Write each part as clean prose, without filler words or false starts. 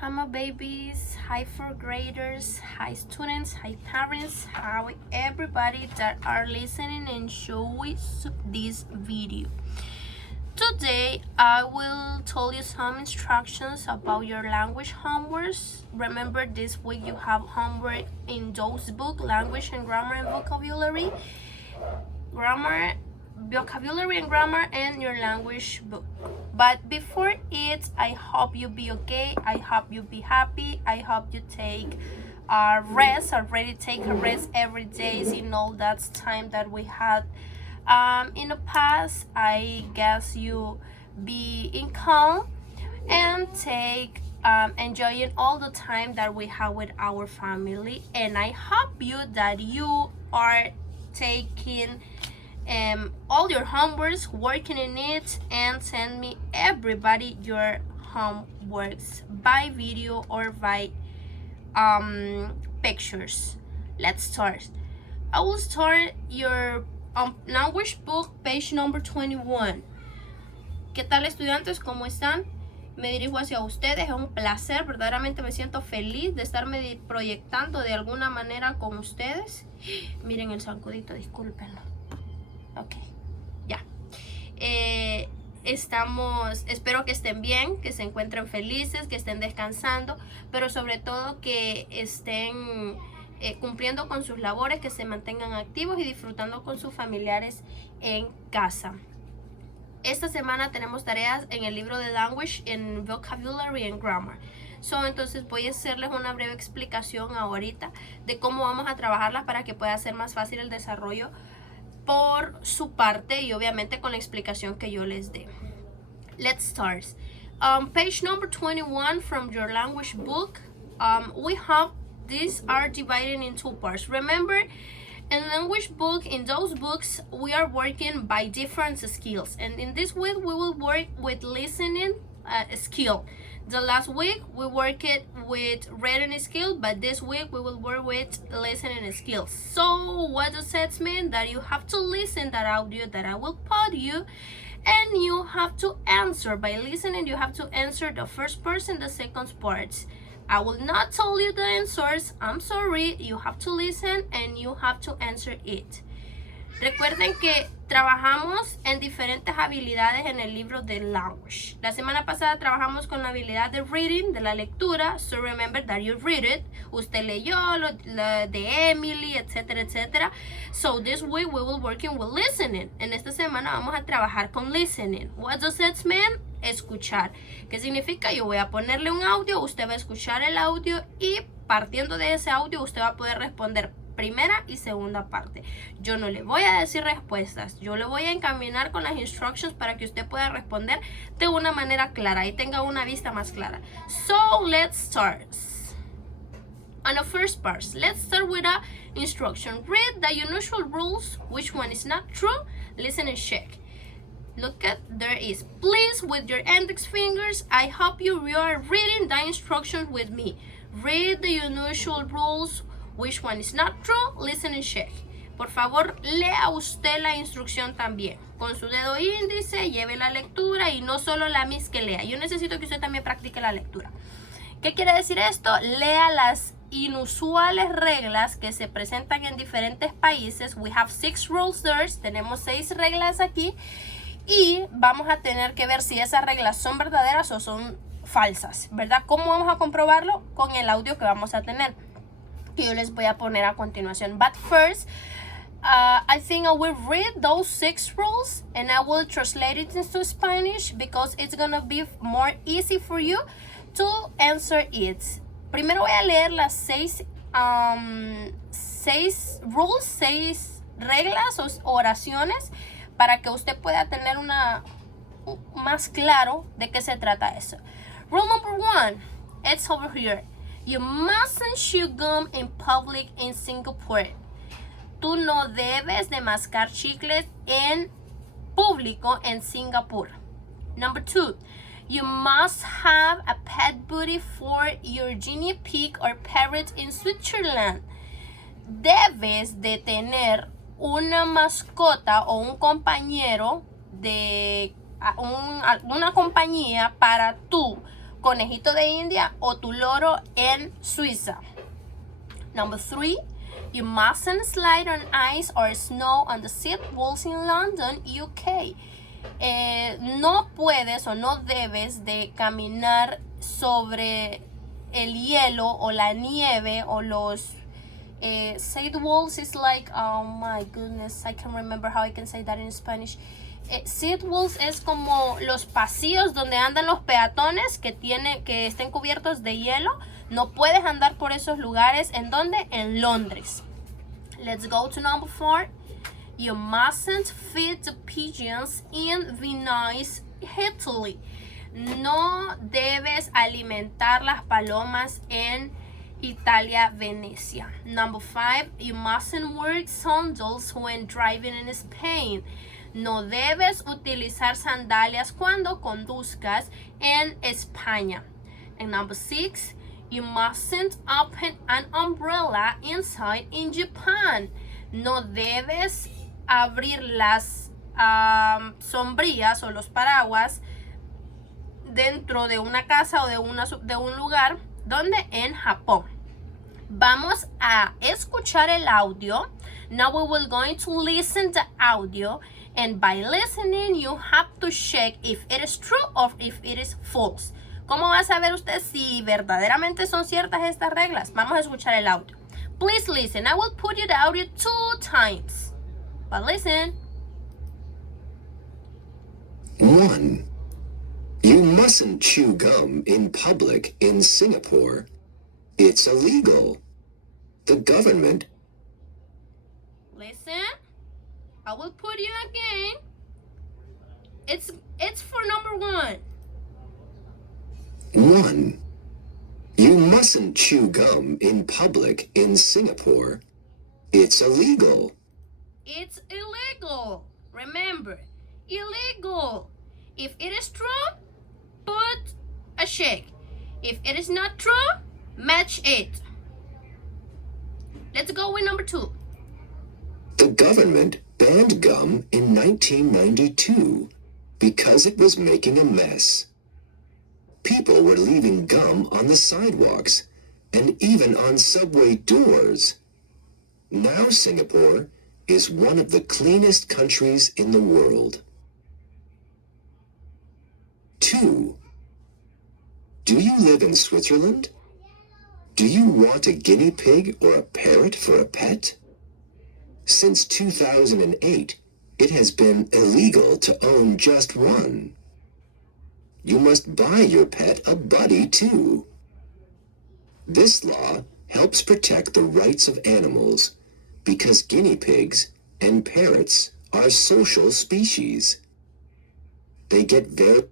Hello babies, hi fourth graders, hi students, hi parents, hi everybody that are listening and showing this video. Today I will tell you some instructions about your language homeworks. Remember, this week you have homework in those books, language and grammar and vocabulary, vocabulary and grammar, and your language book. But before it, I hope you be okay, I hope you be happy, I hope you take a rest, already take a rest every day in all that time that we had in the past. I guess you be in calm and take enjoying all the time that we have with our family, and I hope you that you are taking all your homeworks, working in it, and send me everybody your homeworks by video or by pictures. Let's start. I will start your language book, page number 21. ¿Qué tal, estudiantes? ¿Cómo están? Me dirijo hacia ustedes. Es un placer, verdaderamente me siento feliz de estarme proyectando de alguna manera con ustedes. Miren el zancudito, discúlpenlo. Ok, ya. Espero que estén bien, que se encuentren felices, que estén descansando, pero sobre todo que estén cumpliendo con sus labores, que se mantengan activos y disfrutando con sus familiares en casa. Esta semana tenemos tareas en el libro de Language, en Vocabulary and Grammar. Entonces voy a hacerles una breve explicación ahorita de cómo vamos a trabajarlas para que pueda ser más fácil el desarrollo por su parte y obviamente con la explicación que yo les dé. Let's start. Page number 21 from your language book. We have these are divided in two parts. Remember, in language book, in those books, we are working by different skills, and in this week we will work with listening skill. The last week we worked with reading skill, but this week we will work with listening skills. So what does that mean? That you have to listen that audio that I will put you, and you have to answer. By listening, you have to answer the first person, the second part. I will not tell you the answers, I'm sorry. You have to listen and you have to answer it. Recuerden que trabajamos en diferentes habilidades en el libro de Language. La semana pasada trabajamos con la habilidad de reading, de la lectura. So remember that you read it. Usted leyó lo de Emily, etcétera, etcétera. So this week we will working with listening. En esta semana vamos a trabajar con listening. What does that mean? Escuchar. ¿Qué significa? Yo voy a ponerle un audio, usted va a escuchar el audio y partiendo de ese audio usted va a poder responder primera y segunda parte. Yo no le voy a decir respuestas, yo le voy a encaminar con las instructions para que usted pueda responder de una manera clara y tenga una vista más clara. So let's start. On the first part, let's start with a instruction. Read the unusual rules. Which one is not true? Listen and check. Look at, there is. Please, with your index fingers, I hope you are reading the instructions with me. Read the unusual rules. Which one is not true? Listen and check. Por favor, lea usted la instrucción también. Con su dedo índice, lleve la lectura y no solo la mis que lea. Yo necesito que usted también practique la lectura. ¿Qué quiere decir esto? Lea las inusuales reglas que se presentan en diferentes países. We have 6 rules there. Tenemos 6 reglas aquí. Y vamos a tener que ver si esas reglas son verdaderas o son falsas, ¿verdad? ¿Cómo vamos a comprobarlo? Con el audio que vamos a tener, que yo les voy a poner a continuación. But first, I think I will read those 6 rules and I will translate it into Spanish because it's gonna be more easy for you to answer it. Primero voy a leer las 6 rules, 6 reglas o oraciones para que usted pueda tener más claro de qué se trata eso. Rule number 1, it's over here. You mustn't chew gum in public in Singapore. Tú no debes de mascar chicles en público en Singapur. Number 2, you must have a pet buddy for your guinea pig or parrot in Switzerland. Debes de tener una mascota o un compañero de una compañía para tu conejito de India o tu loro en Suiza. Number 3, you mustn't slide on ice or snow on the sidewalls in London, UK. No puedes o no debes de caminar sobre el hielo o la nieve o los sidewalls is like, oh my goodness, I can't remember how I can say that in Spanish. Sidewalls es como los pasillos donde andan los peatones que estén cubiertos de hielo. No puedes andar por esos lugares. ¿En dónde? En Londres. Let's go to number 4. You mustn't feed the pigeons in Venice, Italy. No debes alimentar las palomas en Italia, Venecia. Number 5, you mustn't wear sandals when driving in Spain. No debes utilizar sandalias cuando conduzcas en España. And number 6, you mustn't open an umbrella inside in Japan. No debes abrir las sombrillas o los paraguas dentro de una casa o de un lugar. ¿Dónde? En Japón. Vamos a escuchar el audio. Now we will going to listen the audio, and by listening you have to check if it is true or if it is false. ¿Cómo va a saber usted si verdaderamente son ciertas estas reglas? Vamos a escuchar el audio. Please listen. I will put you the audio 2 times. But listen. 1. You mustn't chew gum in public in Singapore. It's illegal. The government... Listen. I will put you again. It's for number 1. 1. You mustn't chew gum in public in Singapore. It's illegal. It's illegal. Remember, illegal. If it is true, put a check. If it is not true, match it. Let's go with number 2. The government banned gum in 1992 because it was making a mess. People were leaving gum on the sidewalks and even on subway doors. Now Singapore is one of the cleanest countries in the world. 2. Do you live in Switzerland? Do you want a guinea pig or a parrot for a pet? Since 2008, it has been illegal to own just one. You must buy your pet a buddy too. This law helps protect the rights of animals because guinea pigs and parrots are social species. They get very...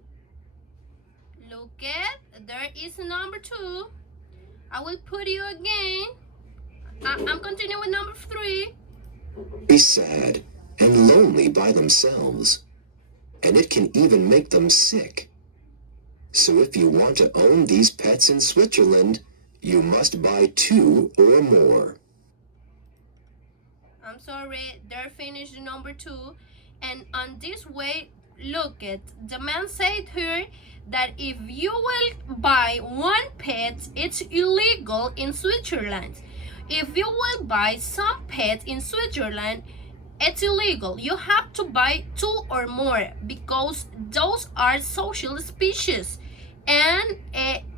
Look at, there is number 2. I will put you again. I'm continuing with number 3. sad and lonely by themselves, and it can even make them sick. So if you want to own these pets in Switzerland, you must buy 2 or more. I'm sorry, they're finished number 2. And on this way, look at, the man said here that if you will buy 1 pet, it's illegal in Switzerland. If you will buy some pets in Switzerland, it's illegal. You have to buy 2 or more because those are social species, and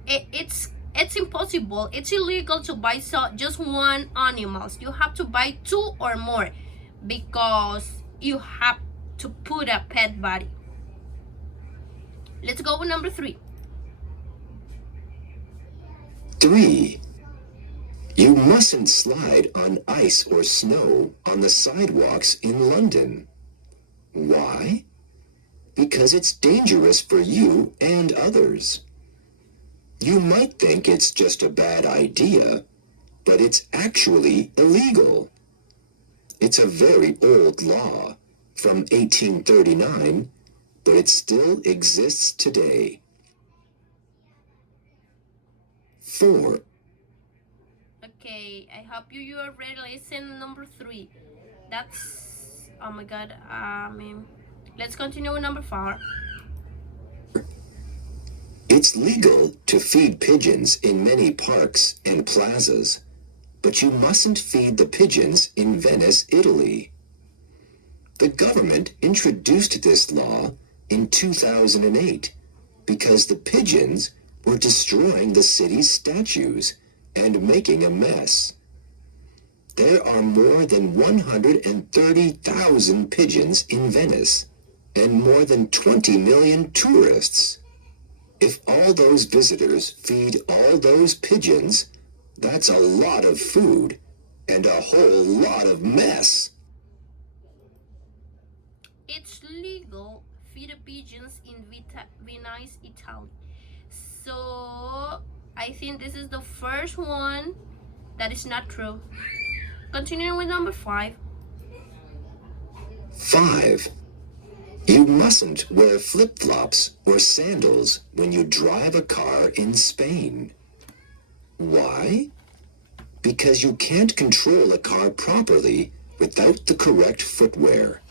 it's impossible. It's illegal to buy just 1 animals. You have to buy 2 or more because you have to put a pet buddy. Let's go with number 3. 3. You mustn't slide on ice or snow on the sidewalks in London. Why? Because it's dangerous for you and others. You might think it's just a bad idea, but it's actually illegal. It's a very old law from 1839, but it still exists today. 4. Okay, I hope you already listened number 3. That's, oh my god, let's continue with number 4. It's legal to feed pigeons in many parks and plazas, but you mustn't feed the pigeons in Venice, Italy. The government introduced this law in 2008 because the pigeons were destroying the city's statues and making a mess. There are more than 130,000 pigeons in Venice and more than 20 million tourists. If all those visitors feed all those pigeons, that's a lot of food and a whole lot of mess. It's legal feed pigeons in Venice, Italy. So I think this is the first one that is not true. Continuing with number 5. 5. You mustn't wear flip-flops or sandals when you drive a car in Spain. Why? Because you can't control a car properly without the correct footwear.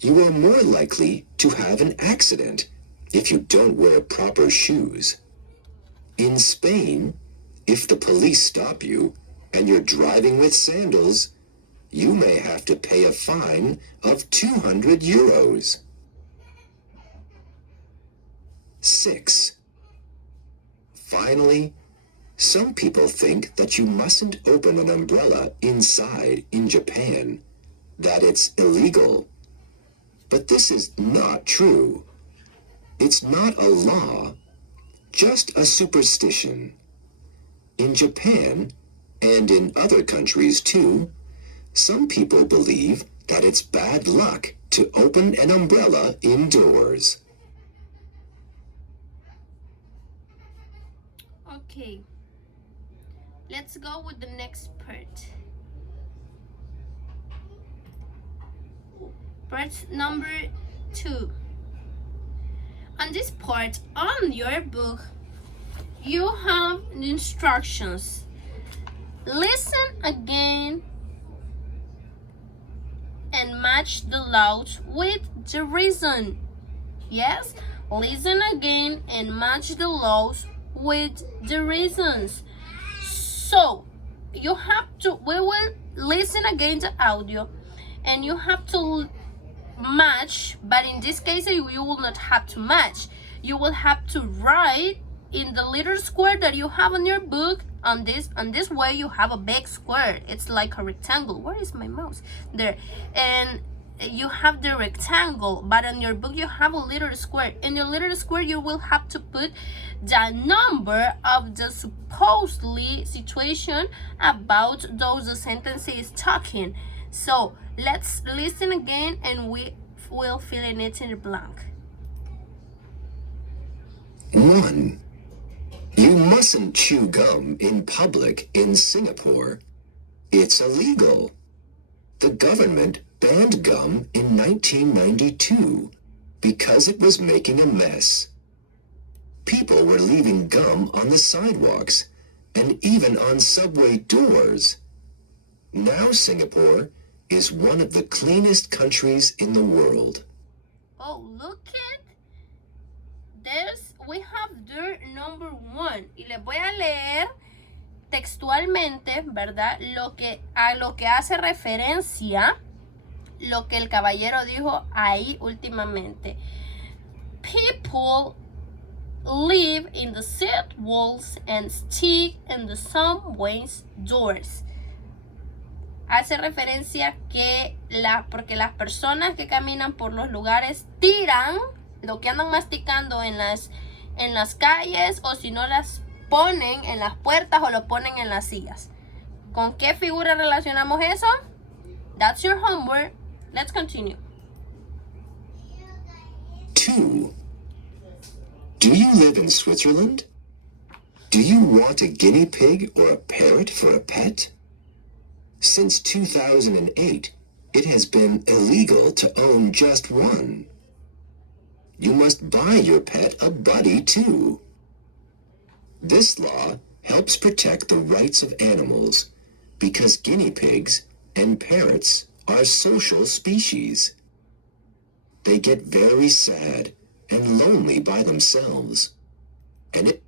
You are more likely to have an accident if you don't wear proper shoes. In Spain, if the police stop you and you're driving with sandals, you may have to pay a fine of 200 euros. 6. Finally, some people think that you mustn't open an umbrella inside in Japan, that it's illegal. But this is not true. It's not a law, just a superstition. In Japan, and in other countries too, some people believe that it's bad luck to open an umbrella indoors. Okay, let's go with the next part. Part number 2. On this part on your book, you have instructions. Listen again and match the laws with the reason. Yes, listen again and match the laws with the reasons. So you have to, we will listen again to audio and you have to match, but in this case you will not have to match. You will have to write in the little square that you have on your book. On this way you have a big square. It's like a rectangle. Where is my mouse? There. And you have the rectangle, but on your book you have a little square. In your little square you will have to put the number of the supposedly situation about those the sentence is talking. So let's listen again and we will fill in it in the blank. 1. You mustn't chew gum in public in Singapore. It's illegal. The government banned gum in 1992 because it was making a mess. People were leaving gum on the sidewalks and even on subway doors. Now Singapore is one of the cleanest countries in the world. Oh, look it. We have there number 1. Y les voy a leer textualmente, ¿verdad? A lo que hace referencia lo que el caballero dijo ahí últimamente. People live in the sidewalks and stick in the subways doors. Hace referencia que porque las personas que caminan por los lugares tiran lo que andan masticando en las calles, o si no las ponen en las puertas o lo ponen en las sillas. ¿Con qué figura relacionamos eso? That's your homework. Let's continue. 2. Do you live in Switzerland? Do you want a guinea pig or a parrot for a pet? Since 2008, it has been illegal to own just one. You must buy your pet a buddy too. This law helps protect the rights of animals because guinea pigs and parrots are social species. They get very sad and lonely by themselves. and it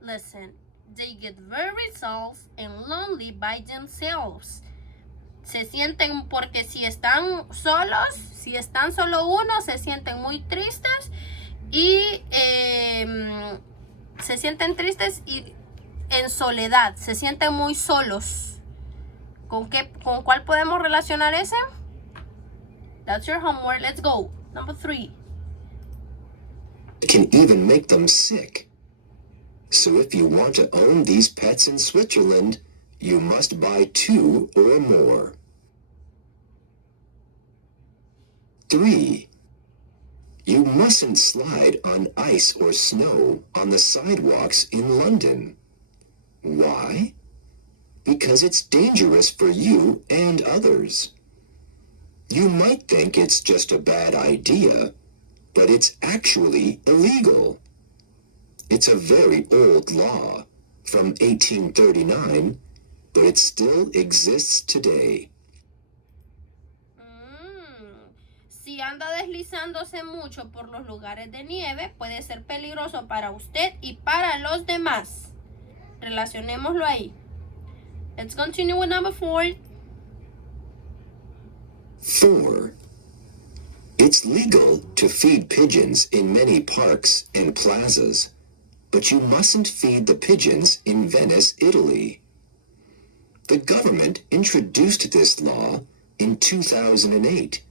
Listen, they get very soft and lonely by themselves. Se sienten, porque si están solos, si están solo uno, se sienten muy tristes y se sienten tristes y en soledad, se sienten muy solos. ¿Con cuál podemos relacionar ese? That's your homework. Let's go. Number 3. can even make them sick. So if you want to own these pets in Switzerland, you must buy 2 or more. 3. You mustn't slide on ice or snow on the sidewalks in London. Why? Because it's dangerous for you and others. You might think it's just a bad idea, but it's actually illegal. It's a very old law from 1839, but it still exists today. Si anda deslizándose mucho por los lugares de nieve, puede ser peligroso para usted y para los demás. Relacionémoslo ahí. Let's continue with number 4. 4. It's legal to feed pigeons in many parks and plazas, but you mustn't feed the pigeons in Venice, Italy. The government introduced this law in 2008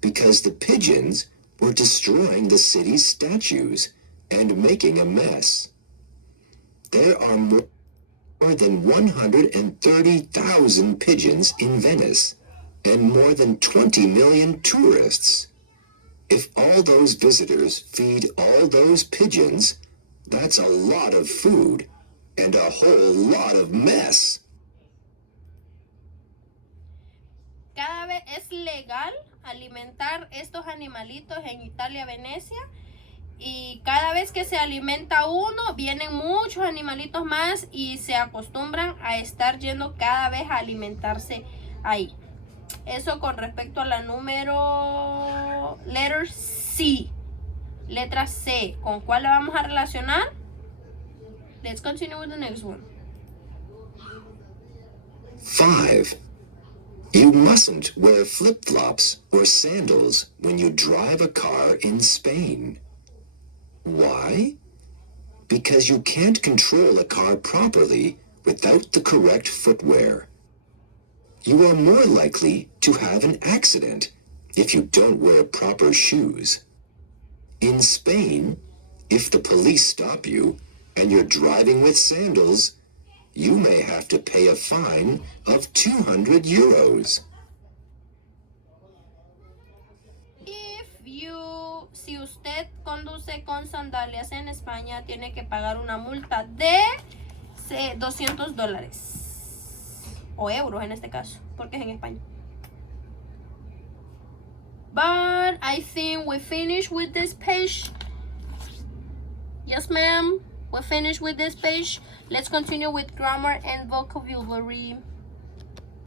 because the pigeons were destroying the city's statues and making a mess. There are more than 130,000 pigeons in Venice and more than 20 million tourists. If all those visitors feed all those pigeons, that's a lot of food and a whole lot of mess. Cada vez es legal alimentar estos animalitos en Italia, Venecia, y cada vez que se alimenta uno, vienen muchos animalitos más y se acostumbran a estar yendo cada vez a alimentarse ahí. Eso con respecto a la número letter C. Letra C. ¿Con cuál la vamos a relacionar? Let's continue with the next one. 5. You mustn't wear flip-flops or sandals when you drive a car in Spain. Why? Because you can't control a car properly without the correct footwear. You are more likely to have an accident if you don't wear proper shoes. In Spain, if the police stop you and you're driving with sandals, you may have to pay a fine of 200 euros. Si usted conduce con sandalias en España, tiene que pagar una multa de $200. O euros en este caso, porque es en España. But I think we finished with this page. Yes, ma'am. We finished with this page. Let's continue with grammar and vocabulary.